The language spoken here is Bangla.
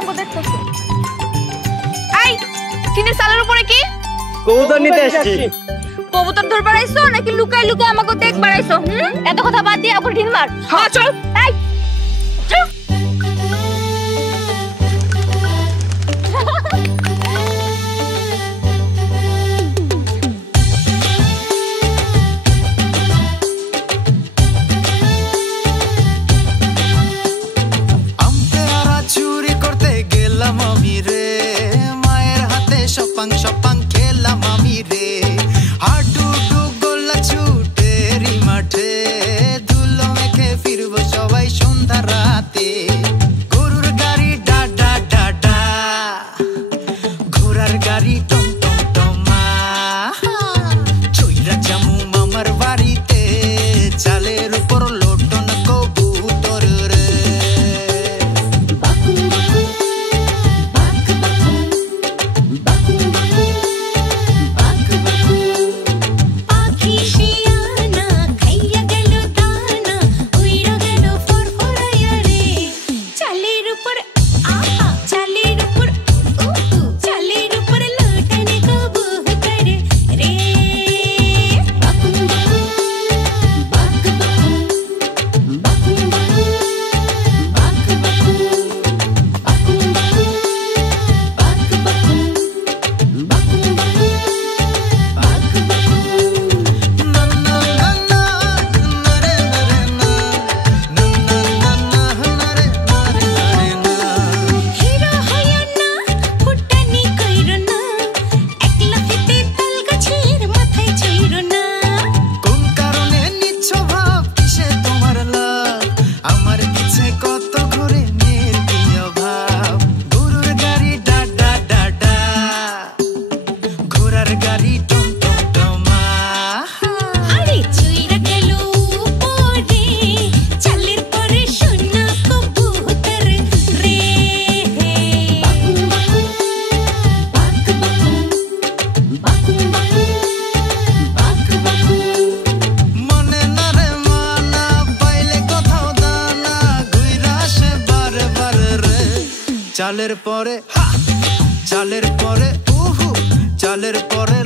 আমাকে দেখতেছে। এই টিনের চালের উপরে কি? কবুতর নিতে এসেছি। কবুতর ধরবার আইছো নাকি লুকাই লুকাই আমাকে দেখবার আইছো? এত কথা বাদ দিয়ে এখন ঢিল মার। হ্যাঁ চল। এই চল। সপাং খেলাম আমি রে হাডুডু গোলা ছুটেরি মাঠে ধুলো মেখে ফিরবো সবাই সন্ধ্যা রাতে গরুর গাড়ি ডা ডা ডা ডা ঘোড়ার গাড়ি টম টম টমা চইরা জামু মামার বাড়িতে চালের উপর লোটন কবুতর রে চালের পরে উহু চালের পরে